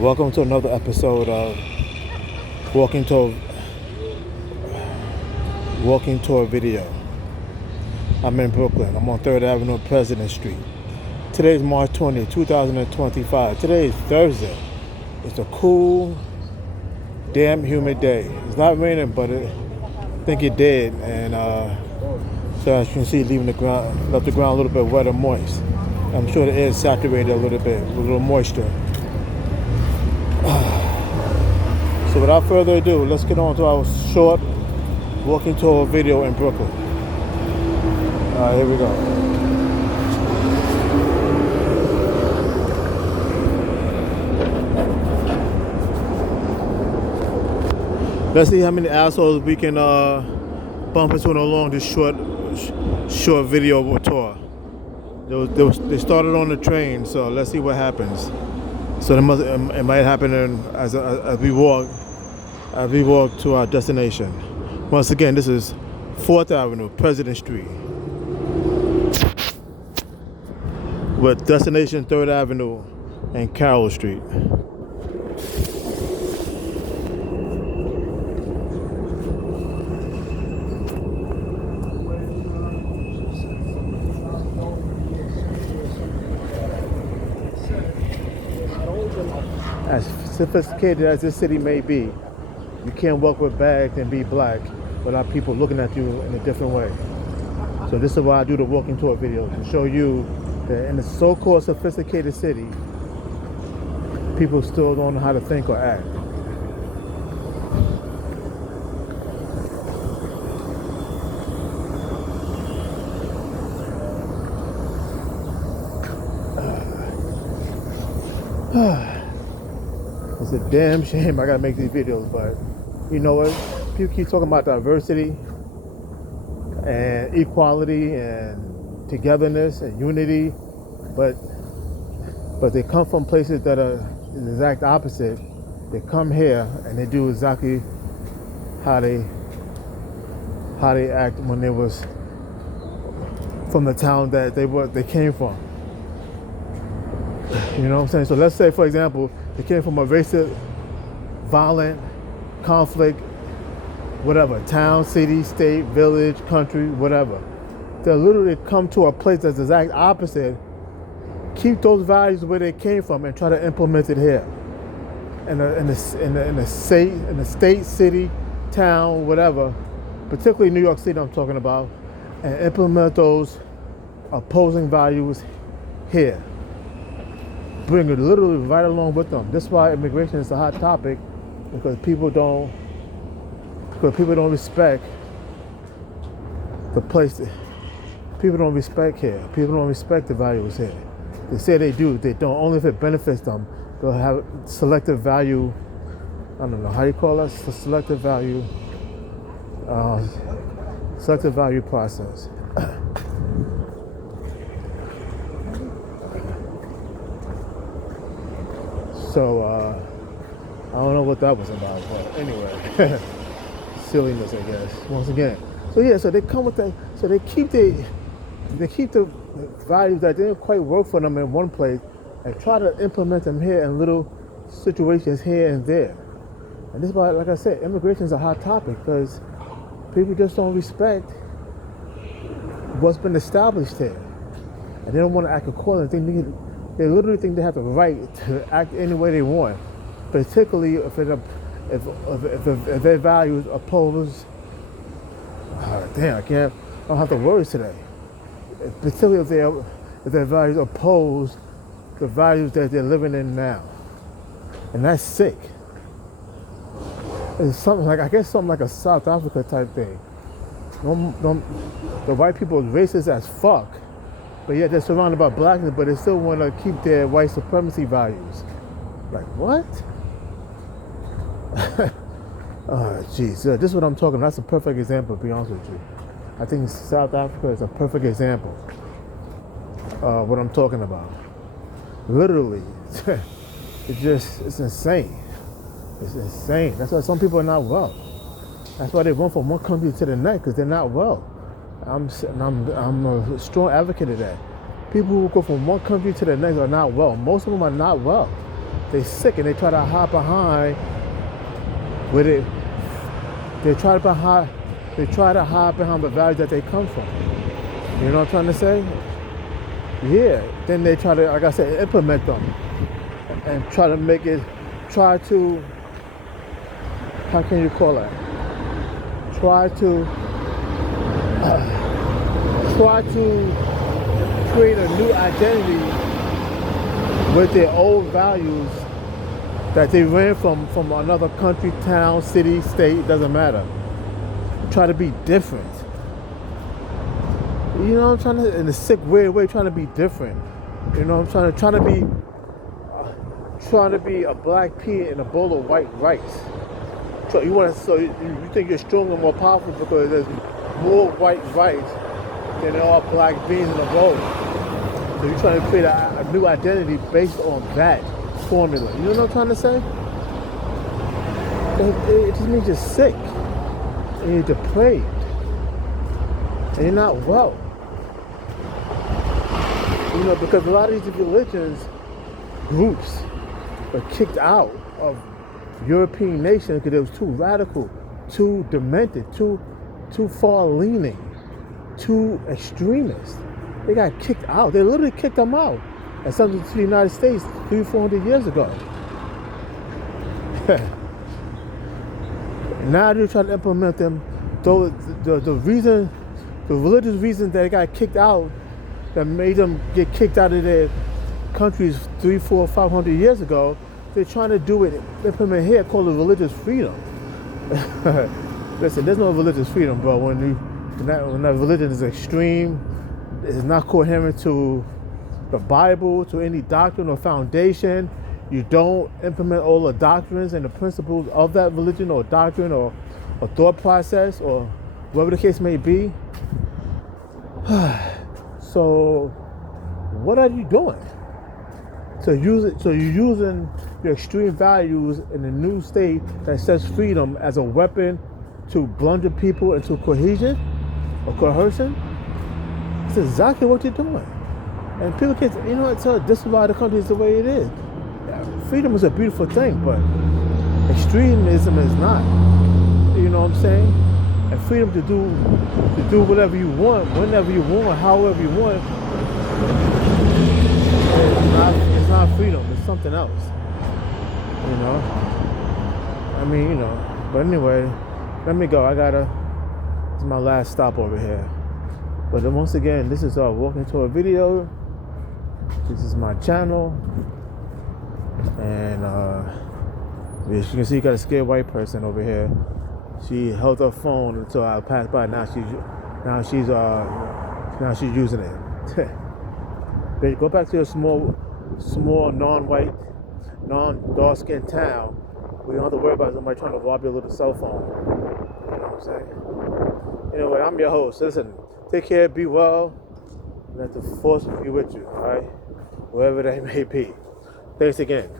Welcome to another episode of Walking to a Video. I'm in Brooklyn. I'm on 3rd Avenue and President Street. Today is March 20th, 2025. Today is Thursday. It's a cool, damn humid day. It's not raining, but I think it did. And so as you can see, left the ground a little bit wet and moist. I'm sure the air is saturated a little bit with a little moisture. So without further ado, let's get on to our short walking tour video in Brooklyn. Here we go. Let's see how many assholes we can bump into along this short video tour. They started on the train, so let's see what happens. So it might happen as we walk to our destination. Once again, this is 4th Avenue, President Street, with destination 3rd Avenue and Carroll Street. As sophisticated as this city may be, you can't walk with bags and be black without people looking at you in a different way. So this is why I do the walking tour videos, to show you that in a so-called sophisticated city, people still don't know how to think or act. It's a damn shame I gotta make these videos, but you know what? People keep talking about diversity and equality and togetherness and unity, but they come from places that are the exact opposite. They come here and they do exactly how they act when they was from the town that they came from. You know what I'm saying? So let's say, for example, they came from a racist, violent, conflict, whatever, town, city, state, village, country, whatever. They literally come to a place that's the exact opposite, keep those values where they came from and try to implement it here. In the state, city, town, whatever, particularly New York City I'm talking about, and implement those opposing values here. Bring it literally right along with them. That's why immigration is a hot topic, because people don't respect the place. People don't respect here. People don't respect the values here. They say they do. They don't. Only if it benefits them. They'll have selective value. I don't know how you call that. Selective value process. So, I don't know what that was about, but anyway, silliness, I guess, once again. So yeah, so they come with that, so they keep the values that didn't quite work for them in one place and try to implement them here in little situations here and there. And this is why, like I said, immigration is a hot topic, because people just don't respect what's been established here. And they don't want to act accordingly. They literally think they have the right to act any way they want, particularly if their values oppose. I don't have the words today. Particularly if their values oppose the values that they're living in now, and that's sick. It's something like, I guess, something like a South Africa type thing. The white people are racist as fuck. But yet they're surrounded by blackness, but they still want to keep their white supremacy values. Like, what? Oh, jeez. This is what I'm talking about. That's a perfect example, to be honest with you. I think South Africa is a perfect example of what I'm talking about. Literally. It's insane. It's insane. That's why some people are not well. That's why they run from one country to the next, because they're not well. I'm a strong advocate of that. People who go from one country to the next are not well. Most of them are not well. They sick and they try to hide behind with it. They try to hide behind the values that they come from. You know what I'm trying to say? Yeah. Then they try to, like I said, implement them and try to make it. Try to. How can you call it? Try to create a new identity with their old values that they ran from another country, town, city, state, doesn't matter. Try to be different. You know what I'm trying to, in a sick, weird way, trying to be different. You know what I'm trying to be a black pea in a bowl of white rice. So you think you're stronger and more powerful because there's more white rice than there are black beans in a bowl. So you're trying to create a new identity based on that formula. You know what I'm trying to say? It just means you're sick and you're depraved and you're not well. You know, because a lot of these religions groups were kicked out of European nations because it was too radical, too demented, too far leaning, too extremist. They got kicked out. They literally kicked them out and sent them to the United States 300-400 years ago. Now they're trying to implement them. Though the religious reason that they got kicked out, that made them get kicked out of their countries 300, 400, 500 years ago, they're trying to do it, implement here, called it religious freedom. Listen, there's no religious freedom, bro. When that religion is extreme, it's not coherent to the Bible, to any doctrine or foundation. You don't implement all the doctrines and the principles of that religion or doctrine or thought process or whatever the case may be. So, what are you doing? So you're using your extreme values in a new state that says freedom as a weapon to blunder people into cohesion or coercion. It's exactly what you're doing. And people can't, disallow the country is the way it is. Freedom is a beautiful thing, but extremism is not. You know what I'm saying? And freedom to do whatever you want, whenever you want, however you want, it's not freedom, it's something else. You know? I mean, but anyway, let me go. This is my last stop over here. But then once again, this is Walking to a Video. This is my channel. And as you can see, you got a scared white person over here. She held her phone until I passed by. Now she's using it. But go back to a small, non-white, non-dark-skinned town where you don't have to worry about somebody trying to rob your little cell phone. You know what I'm saying? Anyway, I'm your host. Listen, take care, be well, and let the force be with you, all right? Wherever that may be. Thanks again.